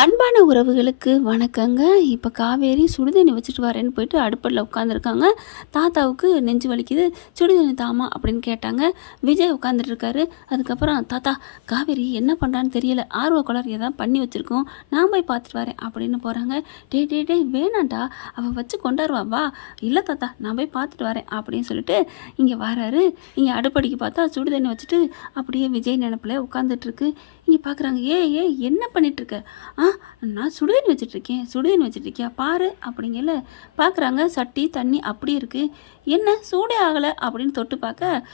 அன்பான உறவுகளுக்கு வணக்கங்க. இப்போ காவேரி சுடுதண்ணி வச்சுட்டு வரேன்னு போயிட்டு அடுப்பில் உட்காந்துருக்காங்க. தாத்தாவுக்கு நெஞ்சு வலிக்குது, சுடுதண்ணி தாமா அப்படின்னு கேட்டாங்க. விஜய் உட்காந்துட்டு இருக்காரு. அதுக்கப்புறம் தாத்தா காவேரி என்ன பண்ணுறான்னு தெரியல, ஆர்வ கோளாறு ஏதாவது பண்ணி வச்சுருக்கோம், நான் போய் பார்த்துட்டு வரேன் அப்படின்னு போகிறாங்க. டே வேணாண்டா, அவள் வச்சு கொண்டாருவா வா. இல்லை தாத்தா நான் போய் பார்த்துட்டு வரேன் அப்படின்னு சொல்லிட்டு இங்கே வராரு. இங்கே அடுப்படிக்கு பார்த்தா சுடுதண்ணி வச்சுட்டு அப்படியே விஜய் நினப்பில் உட்காந்துட்ருக்கு. இங்கே பார்க்குறாங்க, ஏ என்ன பண்ணிகிட்ருக்க? நான் சுடுதண்ணி வச்சிட்ருக்கியா பாரு அப்படிங்கல. பார்க்குறாங்க, சட்டி தண்ணி அப்படி இருக்குது. என்ன சூடே ஆகலை அப்படின்னு தொட்டு பார்க்க,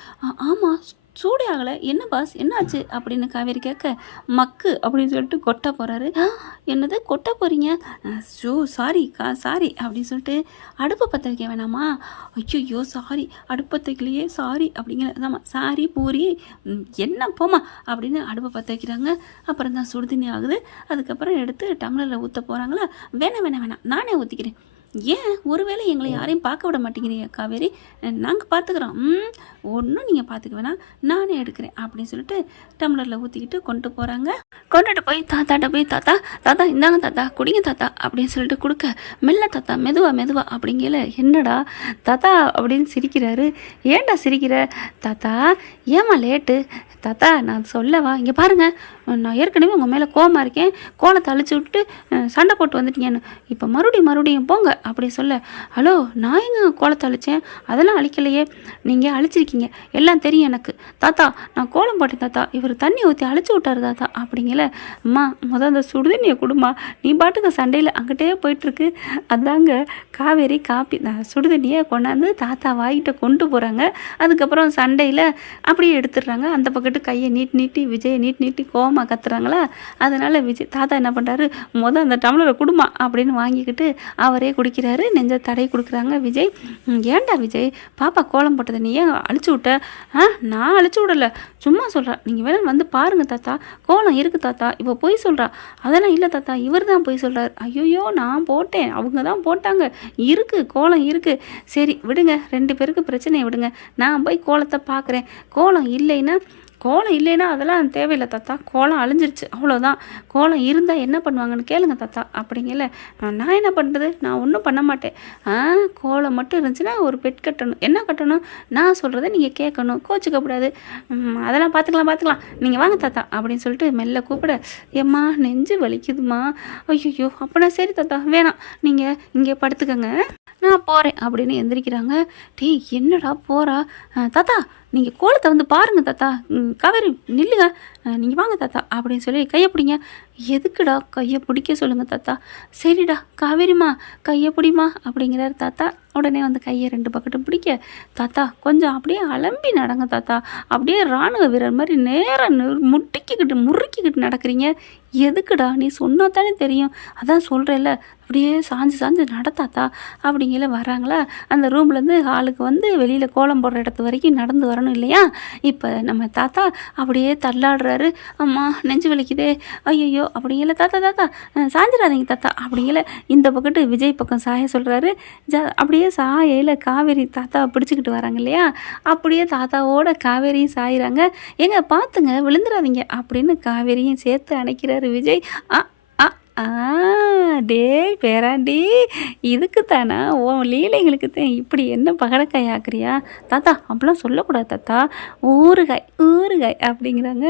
ஆமாம் சூடே ஆகலை, என்ன பாஸ் என்னாச்சு அப்படின்னு காவேரி கேட்க, மக்கு அப்படின்னு சொல்லிட்டு கொட்ட போகிறாரு. என்னது கொட்ட போகிறீங்க? சாரி அப்படின்னு சொல்லிட்டு அடுப்பை பற்ற வைக்க வேணாமா? ஐயோ சாரி, அடுப்பத்தைக்குள்ளேயே சாரி அப்படிங்கிற ஆமாம் சாரி பூரி என்ன போமா அப்படின்னு அடுப்பை பற்ற வைக்கிறாங்க. அப்புறம் தான் சுடுதண்ணி ஆகுது. அதுக்கப்புறம் எடுத்து டம்ளரில் ஊற்ற போகிறாங்களா? வேணாம் நானே ஊற்றிக்கிறேன். ஏன் ஒருவேளை எங்களை யாரையும் பார்க்க விட மாட்டேங்கிறீங்க காவேரி? நாங்கள் பார்த்துக்குறோம். ஒன்றும் நீங்கள் பார்த்துக்க வேணாம், நானே எடுக்கிறேன் அப்படின்னு சொல்லிட்டு டம்ளரில் ஊற்றிக்கிட்டு கொண்டு போகிறாங்க. கொண்டுட்டு போய் தாத்தாட்ட போய் தாத்தா இந்தாங்க தாத்தா குடிங்க தாத்தா அப்படின்னு சொல்லிட்டு கொடுக்க, மெல்ல தாத்தா மெதுவா அப்படிங்கல. என்னடா தாத்தா அப்படின்னு சிரிக்கிறாரு. ஏன்டா சிரிக்கிற? தாத்தா ஏமா லேட்டு? தாத்தா நான் சொல்லவா, இங்கே பாருங்கள், நான் ஏற்கனவே உங்கள் மேலே கோவமாக இருக்கேன், கோலத்தை அழிச்சு விட்டு சண்டை போட்டு வந்துட்டீங்கன்னு. இப்போ மறுபடியும் போங்க அப்படி சொல்ல, ஹலோ நான் எங்கே கோலத்தை அழித்தேன்? அதெல்லாம் அழிக்கலையே, நீங்கள் அழிச்சிருக்கீங்க, எல்லாம் தெரியும் எனக்கு. தாத்தா நான் கோலம் போட்டேன் தாத்தா, இவர் தண்ணி ஊற்றி அழிச்சு விட்டார் தாத்தா அப்படிங்கல. அம்மா அந்த சுடுதண்ணியை கொடுமா, நீ பாட்டுக்கு சண்டையில் அங்கிட்டே போயிட்டுருக்கு. அதாங்க காவேரி காப்பி சுடுதண்ணியை கொண்டாந்து தாத்தா வாங்கிட்ட கொண்டு போகிறாங்க. அதுக்கப்புறம் சண்டையில் அப்படியே எடுத்துடுறாங்க. அந்த பக்கத்து கையை நீட்டி விஜயை நீட்டி கோவமாக கத்துறாங்களா. அதனால் விஜய் தாத்தா என்ன பண்ணுறாரு, அந்த டம்ளரை கொடுமா அப்படின்னு வாங்கிக்கிட்டு அவரே குடிக்கிறாரு. நெஞ்ச தடை கொடுக்குறாங்க விஜய். ஏன்டா விஜய் பாப்பா கோலம் போட்டதை நீ ஏன் அழிச்சு விட்ட? நான் அழிச்சு விடலை, சும்மா சொல்கிறேன், நீங்கள் வேணா வந்து பாருங்கள் தாத்தா, கோலம் இருக்குது தாத்தா. இப்போ பொய் சொல்கிறா. அதெல்லாம் இல்லை தாத்தா, இவர் தான் பொய் சொல்கிறார். ஐயோ நான் போட்டேன், அவங்க தான் போட்டாங்க, இருக்குது கோலம் இருக்குது. சரி விடுங்க, 2 பேருக்கு பிரச்சனையை விடுங்க, நான் போய் கோலத்தை பார்க்குறேன். கோலம் இல்லைன்னா அதெல்லாம் தேவையில்லை தாத்தா, கோலம் அழிஞ்சிருச்சு அவ்வளோதான். கோலம் இருந்தால் என்ன பண்ணுவாங்கன்னு கேளுங்க தாத்தா அப்படிங்கல. நான் என்ன பண்ணுறது, நான் ஒன்றும் பண்ண மாட்டேன். கோலம் மட்டும் இருந்துச்சுன்னா ஒரு பெட் கட்டணும். என்ன கட்டணும்? நான் சொல்கிறத நீங்கள் கேட்கணும், கோச்சிக்கக்கூடாது. அதெல்லாம் பார்த்துக்கலாம், நீங்கள் வாங்க தாத்தா அப்படின்னு சொல்லிட்டு மெல்ல கூப்பிட, ஏம்மா நெஞ்சு வலிக்குதுமா. ஐயோ அப்போனா சரி தாத்தா வேணாம், நீங்கள் இங்கே படுத்துக்கங்க, நான் போகிறேன் அப்படின்னு எந்திரிக்கிறாங்க. டேய் என்னடா போகிறா? தாத்தா நீங்கள் கோலத்தை வந்து பாருங்கள் தாத்தா, காவேரி நில்லுங்க, நீங்கள் வாங்க தாத்தா அப்படின்னு சொல்லி கையை பிடிங்க. எதுக்குடா கையை பிடிக்க சொல்லுங்கள் தாத்தா. சரிடா காவேரிம்மா கையை பிடிமா அப்படிங்கிறார் தாத்தா. உடனே வந்து கையை 2 பக்கட்டும் பிடிக்க, தாத்தா கொஞ்சம் அப்படியே அலம்பி நடங்க தாத்தா, அப்படியே இராணுவ வீரர் மாதிரி நேராக முறுக்கிக்கிட்டு நடக்கிறீங்க. எதுக்குடா? நீ சொன்னா தானே தெரியும், அதான் சொல்கிறேல்ல, அப்படியே சாஞ்சு நடத்தாத்தா அப்படிங்கிற வராங்களா. அந்த ரூம்லேருந்து ஹாலுக்கு வந்து வெளியில் கோலம் போடுற இடத்து வரைக்கும் நடந்து வரணும் இல்லையா. இப்போ நம்ம தாத்தா அப்படியே தள்ளாடுறாரு. அம்மா நெஞ்சு வலிக்குதே, ஐயோ அப்படிங்கல. தாத்தா சாஞ்சிடாதீங்க தாத்தா அப்படிங்கல. இந்த பக்கத்து விஜய் பக்கம் சாய சொல்கிறாரு. அப்படியே சாயையில் காவேரி தாத்தாவை பிடிச்சிக்கிட்டு வராங்க இல்லையா. அப்படியே தாத்தாவோட காவேரியும் சாயிறாங்க. ஏங்க பார்த்துங்க விழுந்துடாதீங்க அப்படின்னு காவேரியும் சேர்த்து அணைக்கிறாரு விஜய். டே பேராண்டி, இதுக்கு தானே உன் லீலைங்களுக்கு தான் இப்படி என்ன பகடக்காய் ஆக்குறியா? தாத்தா அப்படிலாம் சொல்லக்கூடாது தாத்தா, ஊறுகாய் அப்படிங்கிறாங்க.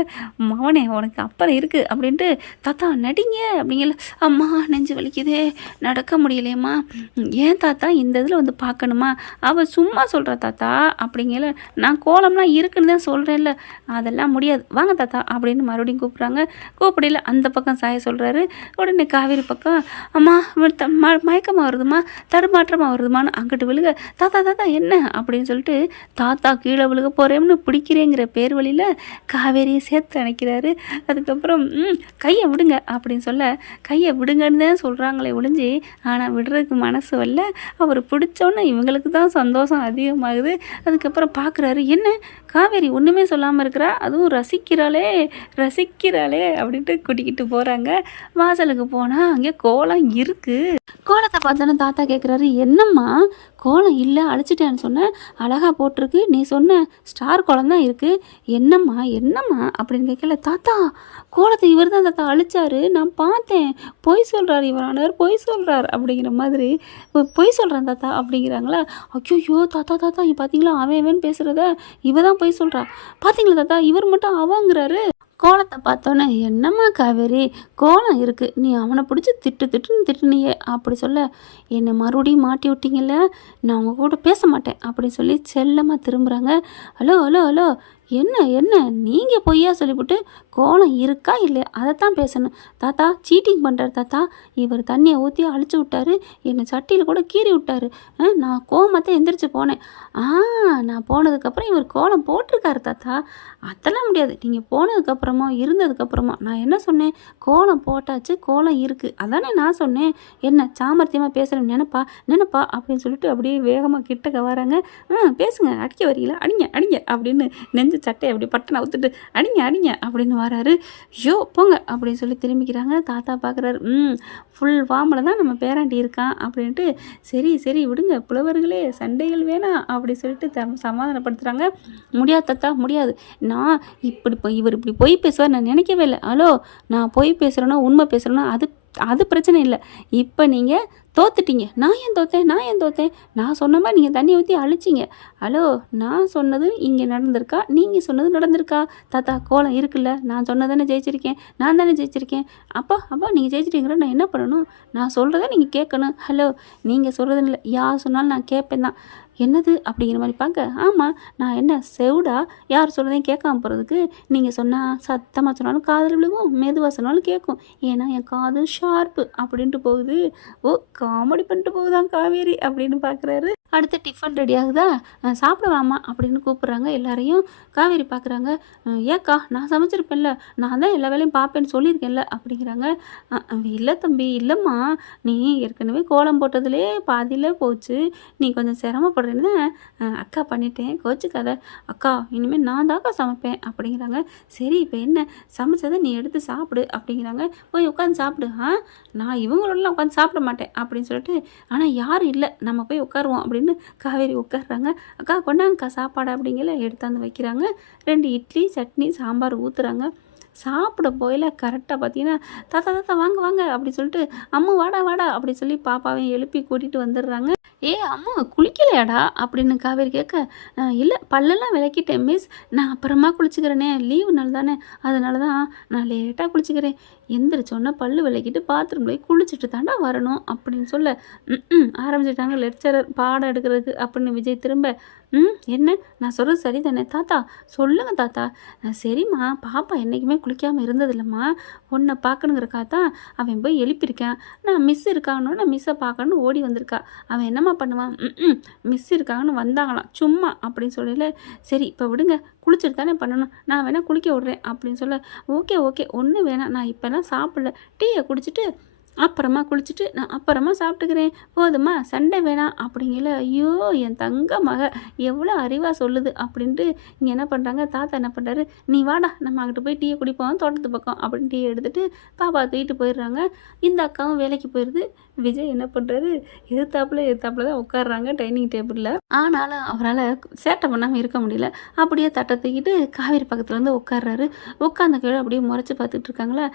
மவனே உனக்கு அப்புறம் இருக்குது அப்படின்ட்டு தாத்தா நடிங்க அப்படிங்கல. அம்மா நெஞ்சு வலிக்குதே, நடக்க முடியலையம்மா. ஏன் தாத்தா இந்த இதில் வந்து பார்க்கணுமா? அவள் சும்மா சொல்கிறா தாத்தா அப்படிங்கல. நான் கோலம்லாம் இருக்குன்னு தான் சொல்கிறேன்ல, அதெல்லாம் முடியாது, வாங்க தாத்தா அப்படின்னு மறுபடியும் கூப்பிட்றாங்க. கூப்பிடல அந்த பக்கம் சாய சொல்கிறாரு. உடனே காவேரி பக்கம், அம்மா மயக்கமாக வருதுமா, தடுமாற்றமாக வருதுமான்னு அங்கிட்டு விழுக, தாத்தா என்ன அப்படின்னு சொல்லிட்டு தாத்தா கீழே விழுக போகிறேன்னு பிடிக்கிறேங்கிற பேர் வழியில் காவேரியை சேர்த்து அணைக்கிறாரு. அதுக்கப்புறம் கையை விடுங்க அப்படின்னு சொல்ல, கையை விடுங்கன்னு தான் சொல்கிறாங்களே ஒழிஞ்சு, ஆனால் விடுறதுக்கு மனசு வரல. அவர் பிடிச்சோன்னே இவங்களுக்கு தான் சந்தோஷம் அதிகமாகுது. அதுக்கப்புறம் பார்க்குறாரு, என்ன காவேரி ஒன்றுமே சொல்லாமல் இருக்கிறா, அதுவும் ரசிக்கிறாளே அப்படின்ட்டு கூட்டிக்கிட்டு போகிறாங்க. வாசலுக்கு போனால் அங்கே கோலம் இருக்குது. கோலத்தை பார்த்தோன்னா தாத்தா கேட்குறாரு, என்னம்மா கோலம் இல்லை அழிச்சிட்டேன்னு சொன்னேன், அழகாக போட்டிருக்கு, நீ சொன்ன ஸ்டார் கோலம் தான் இருக்குது, என்னம்மா என்னம்மா அப்படின்னு கேட்கல. தாத்தா கோலத்தை இவர் தான் தாத்தா அழிச்சாரு, நான் பார்த்தேன், பொய் சொல்கிறார் இவரானவர், பொய் சொல்கிறார் அப்படிங்கிற மாதிரி. பொய் சொல்கிறேன் தாத்தா அப்படிங்கிறாங்களா. ஐயோ தாத்தா தாத்தா பார்த்தீங்களா அவன் பேசுகிறத, இவ தான் பொய் சொல்கிறா, பார்த்தீங்களா தாத்தா இவர் மட்டும் அவங்கிறாரு. கோலத்தை பார்த்தோன்னே என்னம்மா காவேரி கோலம் இருக்குது, நீ அவனை பிடிச்சி திட்டுன்னு திட்டுனியே அப்படி சொல்ல, என்னை மறுபடியும் மாட்டி விட்டீங்கல்ல, நான் உங்கள் கூட பேச மாட்டேன் அப்படி சொல்லி செல்லமாக திரும்புகிறாங்க. ஹலோ ஹலோ ஹலோ என்ன என்ன நீங்கள் பொய்யா சொல்லிவிட்டு கோலம் இருக்கா இல்லையா அதைத்தான் பேசணும். தாத்தா சீட்டிங் பண்ணுறாரு தாத்தா, இவர் தண்ணியை ஊற்றி அழிச்சு விட்டாரு, என்னை சட்டியில் கூட கீறி விட்டாரு, நான் கோமத்தை எந்திரிச்சு போனேன், நான் போனதுக்கப்புறம் இவர் கோலம் போட்டிருக்காரு தாத்தா, அதெல்லாம் முடியாது, நீங்கள் போனதுக்கப்புறமா இருந்ததுக்கப்புறமா நான் என்ன சொன்னேன், கோலம் போட்டாச்சு கோலம் இருக்குது அதானே நான் சொன்னேன், என்ன சாமர்த்தியமாக பேசுகிறேன் நினைப்பா அப்படின்னு சொல்லிட்டு அப்படியே வேகமாக கிட்டக்க வராங்க. பேசுங்க, அடிக்க வரீங்களா, அடிங்க அடிங்க அப்படின்னு நெஞ்சு சட்டையை அப்படி பட்டனை ஊற்றுட்டு அடிங்க அப்படின்னு வராரு. ஐயோ போங்க அப்படின்னு சொல்லி திரும்பிக்கிறாங்க. தாத்தா பார்க்குறாரு, ஃபுல் ஃபார்மில் தான் நம்ம பேராண்டி இருக்கான் அப்படின்ட்டு, சரி விடுங்க புலவர்களே சண்டைகள் வேணாம் அப்படி சொல்லிட்டு சமாதானப்படுத்துகிறாங்க. முடியாது தாத்தா முடியாது, நான் இவர் இப்படி பொய் பேசுவார் நான் நினைக்கவே இல்லை. ஹலோ நான் பொய் பேசுகிறேனோ உண்மை பேசுகிறேனோ அது பிரச்சனை இல்லை, இப்போ நீங்கள் தோத்துட்டீங்க. நான் ஏன் தோத்தேன், நான் சொன்ன மாதிரி நீங்கள் தண்ணி ஊற்றி அழிச்சிங்க. ஹலோ நான் சொன்னது இங்கே நடந்திருக்கா, நீங்கள் சொன்னது நடந்திருக்கா? தாத்தா கோலம் இருக்குல்ல, நான் சொன்னதானே ஜெயிச்சிருக்கேன், நான் தானே ஜெயிச்சிருக்கேன். அப்பா நீங்கள் ஜெயிச்சிட்டீங்கிற நான் என்ன பண்ணணும், நான் சொல்கிறத நீங்கள் கேட்கணும். ஹலோ நீங்கள் சொல்கிறதுன்னு இல்லை, யார் சொன்னாலும் நான் கேட்பேன் தான். என்னது அப்படிங்கிற மாதிரி பார்க்க, ஆமாம் நான் என்ன செவுடா யார் சொல்கிறதையும் கேட்காம போகிறதுக்கு, நீங்கள் சொன்னால் சத்தமாக சொன்னாலும் காதில் விழுகும், மெதுவாக சொன்னாலும் கேட்கும், ஏன்னா என் காது ஷார்ப்பு அப்படின்ட்டு போகுது. ஓ காமெடி பண்ணிட்டு போகுதான் காவேரி அப்படின்னு பார்க்குறாரு. அடுத்த டிஃபன் ரெடி ஆகுதா, சாப்பிடலாமா அப்படின்னு கூப்பிட்றாங்க எல்லாரையும். காவேரி பார்க்குறாங்க, ஏக்கா நான் சமைச்சிருப்பேன்ல, நான் தான் எல்லா வேலையும் பார்ப்பேன்னு சொல்லியிருக்கேன்ல அப்படிங்கிறாங்க. இல்லை தம்பி இல்லைம்மா, நீ ஏற்கனவே கோலம் போட்டதுலே பாதியில் போச்சு, நீ கொஞ்சம் சிரமப்படுறேன்னு அக்கா பண்ணிட்டேன், கோச்சுக்காத அக்கா, இனிமேல் நான் தாக்கா சமைப்பேன் அப்படிங்கிறாங்க. சரி இப்போ என்ன சமைச்சதை நீ எடுத்து சாப்பிடு அப்படிங்கிறாங்க. போய் உட்காந்து சாப்பிடு. நான் இவங்களோடலாம் உட்காந்து சாப்பிட மாட்டேன் அப்படின்னு சொல்லிட்டு, ஆனால் யாரும் இல்லை நம்ம போய் உட்காருவோம் அப்படின்னு காவேரி உட்காடுறாங்க. அக்கா கொண்டாங்கக்கா சாப்பாடு அப்படிங்கிற எடுத்தாந்து வைக்கிறாங்க. 2 இட்லி சட்னி சாம்பார் ஊற்றுறாங்க. சாப்பிட போயில கரெக்டாக பார்த்தீங்கன்னா, தாத்தா வாங்க அப்படி சொல்லிட்டு, அம்மு வாடா அப்படி சொல்லி பாப்பாவையும் எழுப்பி கூட்டிகிட்டு வந்துடுறாங்க. அம்மா குளிக்கலையாடா அப்படின்னு காவேரி கேட்க, இல்லை பல்லெல்லாம் விளக்கிட்டேன் மிஸ், நான் அப்புறமா குளிச்சுக்கிறேனே, லீவு நாள் தானே, அதனால தான் நான் லேட்டாக குளிச்சுக்கிறேன், எந்திரிச்சோன்னா பல்லு விளக்கிட்டு பாத்ரூம் போய் குளிச்சுட்டு தாண்டா வரணும் அப்படின்னு சொல்ல, ஆரம்பிச்சிட்டாங்க லெக்சரர் பாடம் எடுக்கிறதுக்கு அப்படின்னு விஜய் திரும்ப, என்ன நான் சொல்கிறது சரி தானே தாத்தா, சொல்லுங்க தாத்தா. சரிம்மா பாப்பா என்றைக்குமே குளிக்காமல் இருந்ததில்லம்மா, உன்னை பார்க்கணுங்கிறக்கா தான் அவன் போய் எழுப்பியிருக்கேன், நான் மிஸ் இருக்காங்கன்னு நான் மிஸ்ஸை பார்க்கணுன்னு ஓடி வந்திருக்கா, அவன் என்னம்மா பண்ணுவான், மிஸ் இருக்காங்கன்னு வந்தாங்களாம் சும்மா அப்படின்னு சொல்லல, சரி இப்போ விடுங்க குளிச்சுட்டு தானே பண்ணணும், நான் வேணால் குளிக்க விட்றேன் அப்படின்னு சொல்ல, ஓகே ஒன்றும் வேணாம், நான் இப்போலாம் சாப்பிடல, டீயை குடிச்சிட்டு அப்புறமா குளிச்சுட்டு நான் அப்புறமா சாப்பிட்டுக்கிறேன், போதுமா சண்டை வேணாம் அப்படிங்கல. ஐயோ என் தங்க மக எவ்வளோ அறிவாக சொல்லுது அப்படின்ட்டு இங்கே என்ன பண்ணுறாங்க, தாத்தா என்ன பண்ணுறாரு, நீ வாடா நம்ம அங்கிட்டு போய் டீயை குடிப்போம் தோட்டத்து பக்கம் அப்படின்னு டீயை எடுத்துகிட்டு பாப்பா தூக்கிட்டு போயிடுறாங்க. இந்த அக்காவும் வேலைக்கு போயிடுது. விஜய் என்ன பண்ணுறாரு, எதிர்த்தாப்புல தான் உட்காடுறாங்க டைனிங் டேபிளில். ஆனாலும் அவரால் சேட்டை பண்ணாமல் இருக்க முடியல. அப்படியே தட்டை தூக்கிட்டு காவேரி பக்கத்தில் வந்து உட்காடுறாரு. உட்காந்த கீழே அப்படியே முறைச்சி பார்த்துட்டு இருக்காங்களா.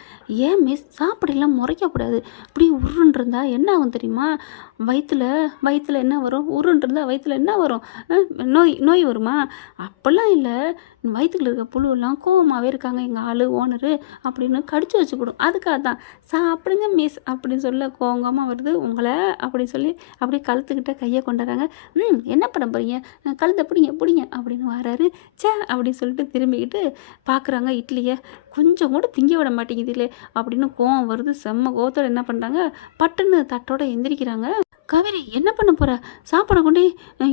ஏன் மிஸ் சாப்பிடலாம் முறைக்கக்கூடாது, இப்படி உருன்னு இருந்தால் என்ன ஆகும் தெரியுமா, வயிற்றுல என்ன வரும், உருன்னு இருந்தால் வயிற்றுல என்ன வரும், நோய் வருமா, அப்போல்லாம் இல்லை, வயிற்றுல இருக்க புழுவெல்லாம் கோவமாகவே இருக்காங்க எங்கள் ஆள் ஓனரு அப்படின்னு கடிச்சு வச்சுக்கிடும், அதுக்காக தான் சாப்பிடுங்க மிஸ் அப்படின்னு சொல்ல கோவமாக வருது உங்களை அப்படின்னு சொல்லி அப்படியே கழுத்துக்கிட்ட கையை கொண்டுறாங்க. என்ன பண்ண போகிறீங்க, கழுத்தை பிடிங்க அப்படின்னு வராரு. அப்படின்னு சொல்லிட்டு திரும்பிக்கிட்டு பார்க்குறாங்க இட்லியை, கொஞ்சம் கூட திங்க விட மாட்டேங்குது இல்லை அப்படின்னு கோவம் வருது. செம்ம கோவத்தோடு என்ன பண்ணுறாங்க, பட்டுன்னு தட்டோட எந்திரிக்கிறாங்க. காவேரி என்ன பண்ண போகிற, சாப்பாடை கொண்டே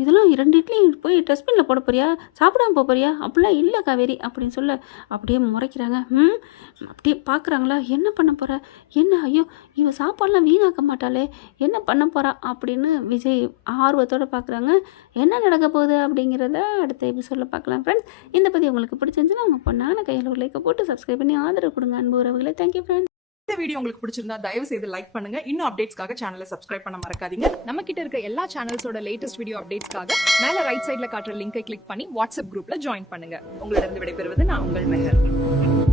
இதெல்லாம் 2 இட்லி போய் டஸ்ட்பினில் போட போறியா, சாப்பிடாம போக போறியா, அப்படிலாம் இல்லை காவேரி அப்படின்னு சொல்ல அப்படியே முறைக்கிறாங்க. அப்படியே பார்க்குறாங்களா, என்ன பண்ண போகிற, என்ன ஐயோ இவ சாப்பாடெலாம் வீணாக்க மாட்டாளே, என்ன பண்ண போகிறா அப்படின்னு விஜய் ஆர்வத்தோடு பார்க்குறாங்க. என்ன நடக்க போகுது அப்படிங்கிறத அடுத்த எபிசோடில் பார்க்கலாம் ஃப்ரெண்ட்ஸ். இந்த பற்றி உங்களுக்கு பிடிச்சிருந்துச்சுன்னா உங்கள் பொண்ணான கையில் ஒரு லைக்கை போட்டு சப்ஸ்கிரைப் பண்ணி ஆதரவு கொடுங்க அன்பு உறவுகளை. Thank you friends. இந்த வீடியோ உங்களுக்கு பிடிச்சிருந்தா தயவு செய்து லைக் பண்ணுங்க. இன்னும் அப்டேட்ஸ்க்காக சேனலை சப்ஸ்கிரைப் பண்ண மறக்காதீங்க. நம்ம கிட்ட இருக்க எல்லா சேனல்ஸோட லேட்டஸ்ட் வீடியோ அப்டேட்ஸ்க்காக மேல ரைட் சைடுல காட்டுற லிங்கை கிளிக் பண்ணி வாட்ஸ்அப் குரூப்ல ஜாயின் பண்ணுங்க. உங்களிடம் விடைபெறுவது நான் உங்கள் மெஹர்.